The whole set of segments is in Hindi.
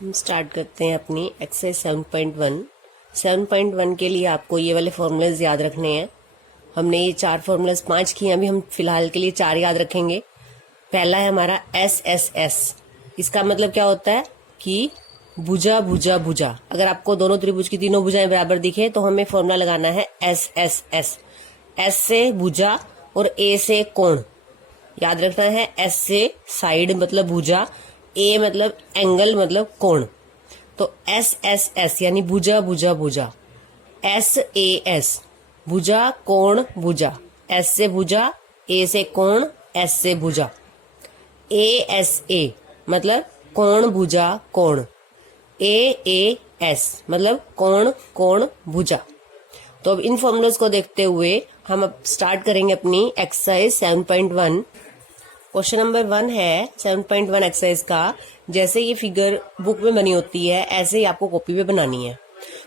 हम स्टार्ट करते हैं अपनी एक्सरसाइज 7.1। 7.1 के लिए आपको ये वाले फॉर्मूलाज याद रखने हैं। हमने ये 4 फॉर्मूलाज 5 किए, अभी हम फिलहाल के लिए 4 याद रखेंगे। पहला है हमारा SSS। इसका मतलब क्या होता है कि भुजा भुजा भुजा। अगर आपको दोनों त्रिभुज की तीनों भुजाएं बराबर दिखे तो हमें फॉर्मूला लगाना है SSS। S से भुजा और A से कोण याद रखना है। S से साइड मतलब भुजा, A मतलब एंगल मतलब कोण। तो SSS यानी भुजा भुजा भुजा। SAS भुजा कोण भुजा। S से भुजा, A से कोण, S से भुजा। ASA मतलब कोण भुजा कोण। AAS मतलब कोण कोण भुजा। तो अब इन फॉर्मूलाज को देखते हुए हम अब स्टार्ट करेंगे अपनी एक्सरसाइज 7.1। क्वेश्चन नंबर 1 है 7.1 एक्सरसाइज का। जैसे ये फिगर बुक में बनी होती है ऐसे ही आपको कॉपी पे बनानी है।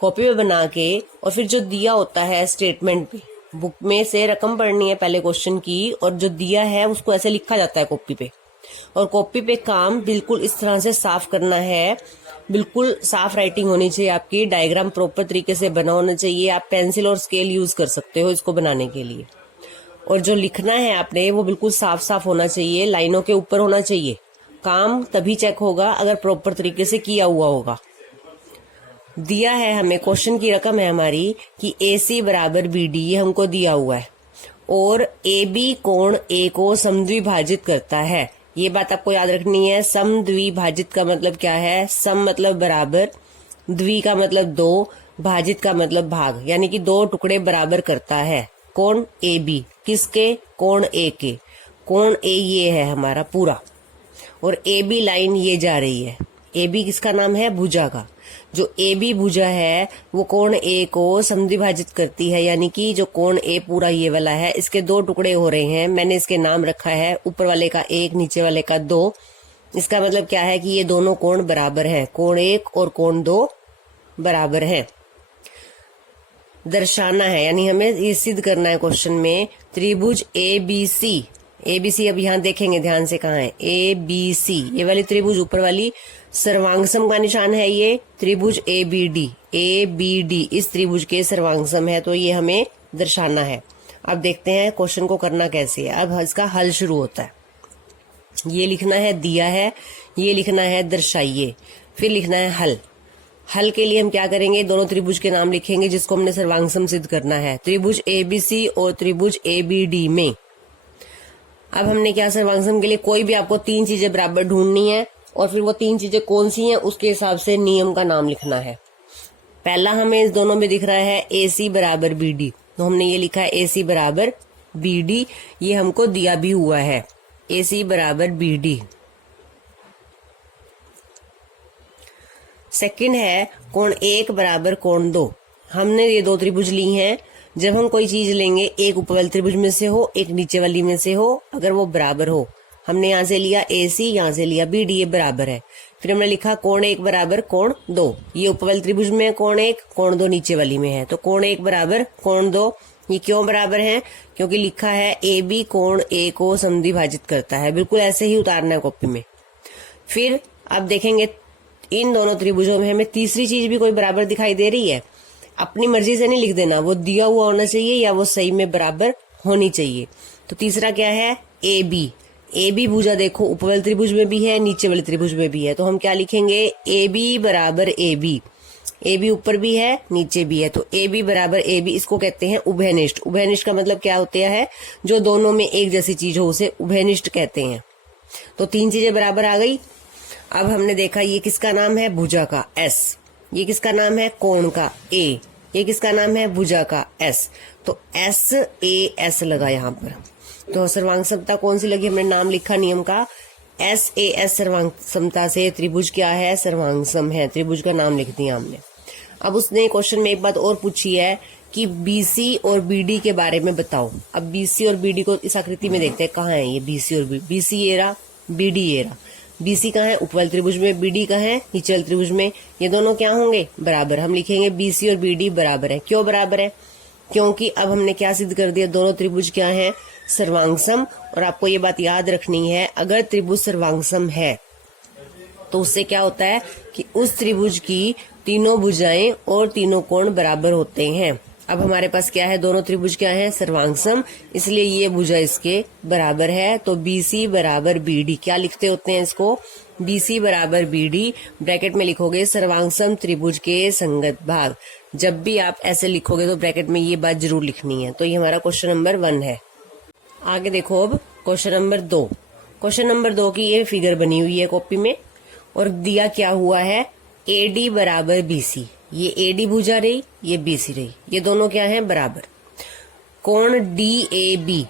कॉपी पे बना के और फिर जो दिया होता है स्टेटमेंट पे, बुक में से रकम पढ़नी है पहले क्वेश्चन की, और जो दिया है उसको ऐसे लिखा जाता है कॉपी पे। और कॉपी पे काम बिल्कुल इस तरह से साफ करना है, बिल्कुल साफ राइटिंग होनी चाहिए आपकी, डायग्राम प्रॉपर तरीके से बना होना चाहिए। आप पेंसिल और स्केल यूज कर सकते हो इसको बनाने के लिए। और जो लिखना है आपने वो बिल्कुल साफ साफ होना चाहिए, लाइनों के ऊपर होना चाहिए। काम तभी चेक होगा अगर प्रॉपर तरीके से किया हुआ होगा। दिया है हमें, क्वेश्चन की रकम है हमारी कि AC बराबर BD, ये हमको दिया हुआ है। और AB कोण A को समद्विभाजित करता है। ये बात आपको याद रखनी है। समद्विभाजित का मतलब क्या है? सम मतलब बराबर, द्वि का मतलब दो, भाजित का मतलब भाग, यानी कि दो टुकड़े बराबर करता है। कोण AB किसके? कोण A के। कोण A ये है हमारा पूरा, और AB लाइन ये जा रही है। AB किसका नाम है? भुजा का। जो AB भुजा है वो कोण A को समद्विभाजित करती है, यानी कि जो कोण A पूरा ये वाला है इसके दो टुकड़े हो रहे हैं। मैंने इसके नाम रखा है, ऊपर वाले का 1, नीचे वाले का 2। इसका मतलब क्या है कि ये दोनों कोण बराबर हैं। कोण 1 और कोण 2 बराबर हैं। दर्शाना है, यानी हमें ये सिद्ध करना है क्वेश्चन में। त्रिभुज ABC अब यहाँ देखेंगे ध्यान से, कहाँ है ABC, ये वाली त्रिभुज ऊपर वाली सर्वांगसम का निशान है। ये त्रिभुज ABD इस त्रिभुज के सर्वांगसम है, तो ये हमें दर्शाना है। अब देखते हैं क्वेश्चन को करना कैसे है। अब इसका हल शुरू होता है। ये लिखना है दिया है, ये लिखना है दर्शाइए, फिर लिखना है हल। हल के लिए हम क्या करेंगे? दोनों त्रिभुज के नाम लिखेंगे जिसको हमने सर्वांगसम सिद्ध करना है। त्रिभुज ABC और त्रिभुज ABD में अब हमने क्या, सर्वांगसम के लिए कोई भी आपको 3 चीजें बराबर ढूंढनी है, और फिर वो 3 चीजें कौन सी हैं उसके हिसाब से नियम का नाम लिखना है। पहला हमें इस दोनों में दिख रहा है AC बराबर BD, तो हमने ये लिखा है AC बराबर BD। ये हमको दिया भी हुआ है, AC बराबर BD। सेकंड है कोण 1 बराबर कोण 2। हमने ये दो त्रिभुज ली हैं। जब हम कोई चीज लेंगे, एक ऊपर वाले त्रिभुज में से हो, एक नीचे वाली में से हो, अगर वो बराबर हो, हमने यहाँ से लिया AC, यहाँ से लिया BD, ये बराबर है। फिर हमने लिखा कोण 1 बराबर कोण 2। ये ऊपर वाले त्रिभुज में है कोण 1, कोण 2 नीचे वाली में है, तो कोण 1 बराबर कोण 2। ये क्यों बराबर है? क्योंकि लिखा है AB कोण A को समद्विभाजित करता है। बिल्कुल ऐसे ही उतारना है कॉपी में। फिर अब देखेंगे इन दोनों त्रिभुजों में हमें तीसरी चीज भी कोई बराबर दिखाई दे रही है। अपनी मर्जी से नहीं लिख देना, वो दिया हुआ होना चाहिए या वो सही में बराबर होनी चाहिए। तो तीसरा क्या है? AB भुजा देखो ऊपर वाले त्रिभुज में भी है, नीचे वाले त्रिभुज में भी है, तो हम क्या लिखेंगे? AB बराबर AB ऊपर भी है नीचे भी है, तो AB बराबर AB। इसको कहते हैं उभयनिष्ठ। उभयनिष्ठ का मतलब क्या होता है? जो दोनों में एक जैसी चीज हो उसे उभयनिष्ठ कहते हैं। तो 3 चीजें बराबर आ गई। अब हमने देखा ये किसका नाम है? भुजा का S। ये किसका नाम है? कोण का A। ये किसका नाम है? भुजा का S। तो SAS लगा यहाँ पर। तो सर्वांगसमता कौन सी लगी? हमने नाम लिखा नियम का। SAS सर्वांगसमता से त्रिभुज क्या है? सर्वांगसम है। त्रिभुज का नाम लिख दिया हमने। अब उसने क्वेश्चन में एक बात और पूछी है कि BC और BD के बारे में बताओ। अब BC और BD को इस आकृति में देखते हैं, कहाँ है ये BC और BC ये रहा, BD ये रहा। BC कहाँ है? ऊपर वाले त्रिभुज में। BD कहाँ है? नीचे वाले त्रिभुज में। ये दोनों क्या होंगे? बराबर। हम लिखेंगे BC और BD बराबर है। क्यों बराबर है? क्योंकि अब हमने क्या सिद्ध कर दिया? दोनों त्रिभुज क्या हैं? सर्वांगसम। और आपको ये बात याद रखनी है, अगर त्रिभुज सर्वांगसम है तो उससे क्या होता है कि उस त्रिभुज की तीनों भुजाएं और तीनों कोण बराबर होते हैं। अब हमारे पास क्या है, दोनों त्रिभुज क्या है, सर्वांगसम, इसलिए ये भुजा इसके बराबर है। तो BC बराबर BD, क्या लिखते होते हैं इसको, BC बराबर BD, ब्रैकेट में लिखोगे सर्वांगसम त्रिभुज के संगत भाग। जब भी आप ऐसे लिखोगे तो ब्रैकेट में ये बात जरूर लिखनी है। तो ये हमारा क्वेश्चन नंबर 1 है। आगे देखो अब क्वेश्चन नंबर 2। क्वेश्चन नंबर 2 की ये फिगर बनी हुई है कॉपी में और दिया क्या हुआ है, AD बराबर BC। ये AD भुजा रही, ये BC रही, ये दोनों क्या है, बराबर। कोण DAB,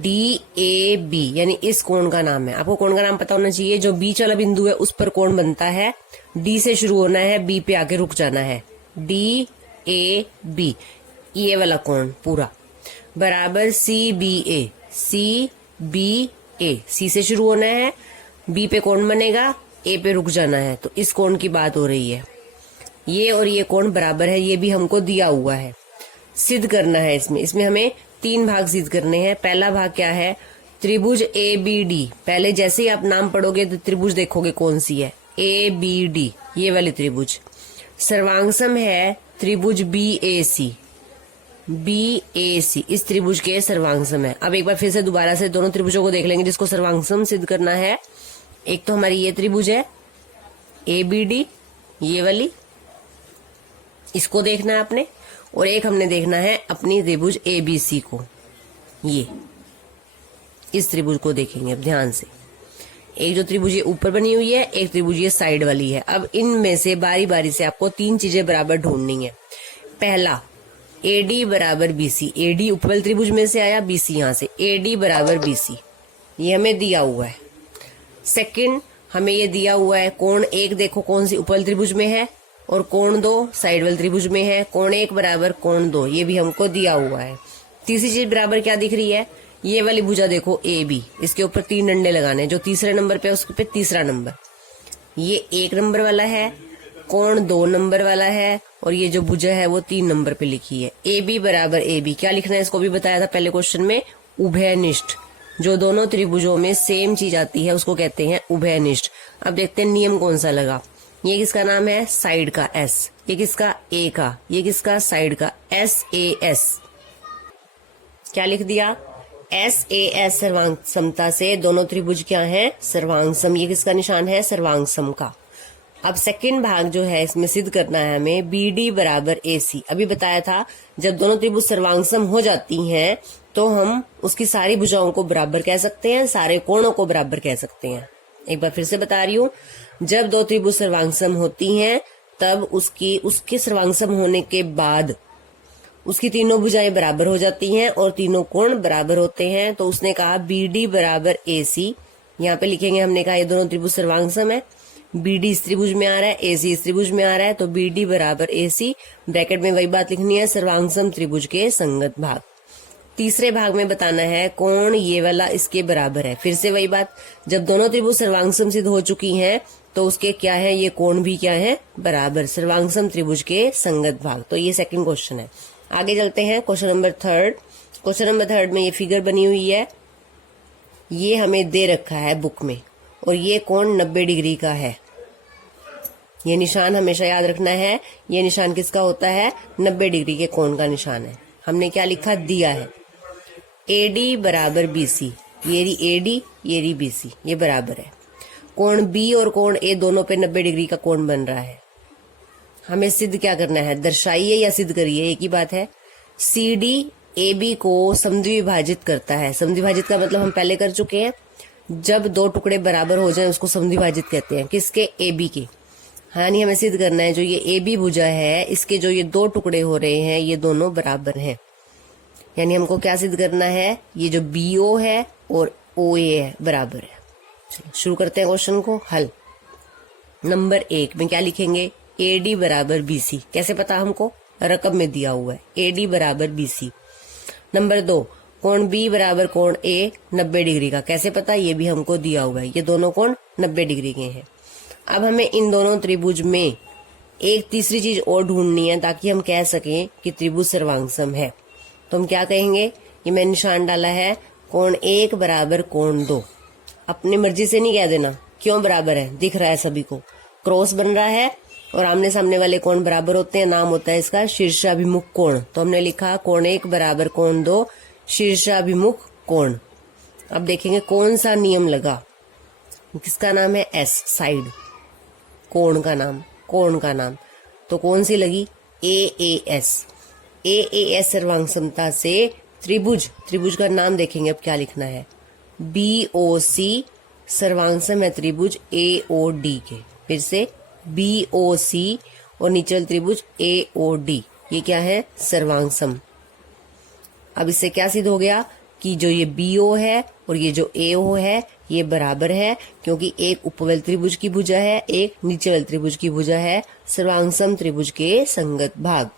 DAB यानी इस कोण का नाम है। आपको कोण का नाम पता होना चाहिए। जो बीच वाला बिंदु है उस पर कोण बनता है, D से शुरू होना है, B पे आके रुक जाना है, DAB, ये वाला कोण पूरा बराबर CBA, CBA, C से शुरू होना है, B पे कोण बनेगा, A पे रुक जाना है। तो इस कोण की बात हो रही है। ये और ये कोण बराबर है, ये भी हमको दिया हुआ है। सिद्ध करना है इसमें हमें 3 भाग सिद्ध करने हैं। पहला भाग क्या है, त्रिभुज ABD। पहले जैसे ही आप नाम पढ़ोगे तो त्रिभुज देखोगे कौन सी है, ABD, ये वाली त्रिभुज। सर्वांगसम है त्रिभुज BAC, BAC इस त्रिभुज के सर्वांगसम है। अब एक बार फिर से दोबारा से दोनों त्रिभुजों को देख लेंगे जिसको सर्वांगसम सिद्ध करना है। एक तो हमारी ये त्रिभुज है ABD, ये वाली, इसको देखना है आपने, और एक हमने देखना है अपनी त्रिभुज ABC को, ये इस त्रिभुज को देखेंगे अब ध्यान से। एक जो त्रिभुज ये ऊपर बनी हुई है, एक त्रिभुज ये साइड वाली है। अब इनमें से बारी बारी से आपको 3 चीजें बराबर ढूंढनी है। पहला, AD बराबर BC, AD ऊपर वाले त्रिभुज में से आया, BC यहां से, AD बराबर BC, ये हमें दिया हुआ है। सेकंड, हमें ये दिया हुआ है कोण 1, देखो कौन सी ऊपर वाले त्रिभुज में है, और कोण 2 साइड वाले त्रिभुज में है। कोण 1 बराबर कोण 2, ये भी हमको दिया हुआ है। तीसरी चीज बराबर क्या दिख रही है, ये वाली भुजा देखो AB, इसके ऊपर 3 डंडे लगाने, जो तीसरे नंबर पे उसके पे तीसरा नंबर, ये 1 नंबर वाला है, कोण 2 नंबर वाला है, और ये जो भुजा है वो 3 नंबर पे लिखी है। AB बराबर AB, क्या लिखना है इसको भी बताया था पहले क्वेश्चन में, उभयनिष्ठ। जो दोनों त्रिभुजों में सेम चीज आती है उसको कहते हैं उभयनिष्ठ। अब देखते हैं नियम कौन सा लगा। ये किसका नाम है, साइड का S, ये किसका A का, ये किसका साइड का SAS। क्या लिख दिया, SAS सर्वांग समता से दोनों त्रिभुज क्या है, सर्वांगसम। ये किसका निशान है, सर्वांगसम का। अब सेकंड भाग जो है इसमें सिद्ध करना है हमें, BD बराबर AC। अभी बताया था जब दोनों त्रिभुज सर्वांगसम हो जाती हैं तो हम उसकी सारी भुजाओं को बराबर कह सकते हैं, सारे कोणों को बराबर कह सकते हैं। एक बार फिर से बता रही हूँ, जब 2 त्रिभुज सर्वांगसम होती हैं तब उसके सर्वांगसम होने के बाद उसकी तीनों भुजाएं बराबर हो जाती हैं और तीनों कोण बराबर होते हैं। तो उसने कहा BD बराबर AC, यहाँ पे लिखेंगे, हमने कहा ये दोनों त्रिभुज सर्वांगसम है, BD इस त्रिभुज में आ रहा है, AC इस त्रिभुज में आ रहा है, तो BD बराबर AC, ब्रैकेट में वही बात लिखनी है, सर्वांगसम त्रिभुज के संगत भाग। तीसरे भाग में बताना है कोण ये वाला इसके बराबर है। फिर से वही बात, जब दोनों त्रिभुज सर्वांगसम सिद्ध हो चुकी हैं तो उसके क्या है, ये कोण भी क्या है, बराबर, सर्वांगसम त्रिभुज के संगत भाग। तो ये सेकंड क्वेश्चन है। आगे चलते हैं क्वेश्चन नंबर 3। क्वेश्चन नंबर 3 में ये फिगर बनी हुई है, ये हमें दे रखा है बुक में, और ये कोण 90 डिग्री का है। ये निशान हमेशा याद रखना है, ये निशान किसका होता है, 90 डिग्री के कोण का निशान है। हमने क्या लिखा, दिया है AD बराबर BC, ये रही AD, ये रही BC, ये बराबर है। कोण B और कोण A दोनों पे 90 डिग्री का कोण बन रहा है। हमें सिद्ध क्या करना है, दर्शाइए या सिद्ध करिए, एक ही बात है। CD AB को समद्विभाजित करता है। समद्विभाजित का मतलब हम पहले कर चुके हैं, जब 2 टुकड़े बराबर हो जाएं उसको समद्विभाजित कहते हैं। किसके, AB के। यानी हमें सिद्ध करना है जो ये AB भुजा है इसके जो ये 2 टुकड़े हो रहे हैं ये दोनों बराबर हैं। यानी हमको क्या सिद्ध करना है, ये जो BO है और OA है बराबर है। चलो शुरू करते हैं क्वेश्चन को हल। नंबर 1 में क्या लिखेंगे, AD बराबर BC। कैसे पता हमको, रकम में दिया हुआ है AD बराबर BC। नंबर 2, कोण B बराबर कोण A 90 डिग्री का। कैसे पता, ये भी हमको दिया हुआ है, ये दोनों कोण 90 डिग्री के हैं। अब हमें इन दोनों त्रिभुज में एक तीसरी चीज और ढूंढनी है ताकि हम कह सकें कि त्रिभुज सर्वांगसम है। तो हम क्या कहेंगे, ये मैंने निशान डाला है कोण 1 बराबर कोण 2। अपनी मर्जी से नहीं कह देना, क्यों बराबर है, दिख रहा है सभी को, क्रॉस बन रहा है और आमने सामने वाले कोण बराबर होते हैं, नाम होता है इसका शीर्षाभिमुख कोण। तो हमने लिखा कोण 1 बराबर कोण 2 शीर्षाभिमुख कोण। अब देखेंगे कौन सा नियम लगा, किसका नाम है एस, साइड, कोण का नाम, कोण का नाम। तो कौन सी लगी, AAS। AAS सर्वांग समता से त्रिभुज, त्रिभुज का नाम देखेंगे अब क्या लिखना है, BOC सर्वांग सम है त्रिभुज AOD के। फिर से BOC और नीचे त्रिभुज AOD, ये क्या है, सर्वांग सम। अब इससे क्या सिद्ध हो गया कि जो ये BO है और ये जो AO है ये बराबर है, क्योंकि एक उपवल त्रिभुज की भुजा है, एक नीचे वाले त्रिभुज की भुजा है, सर्वांग सम त्रिभुज के संगत भाग।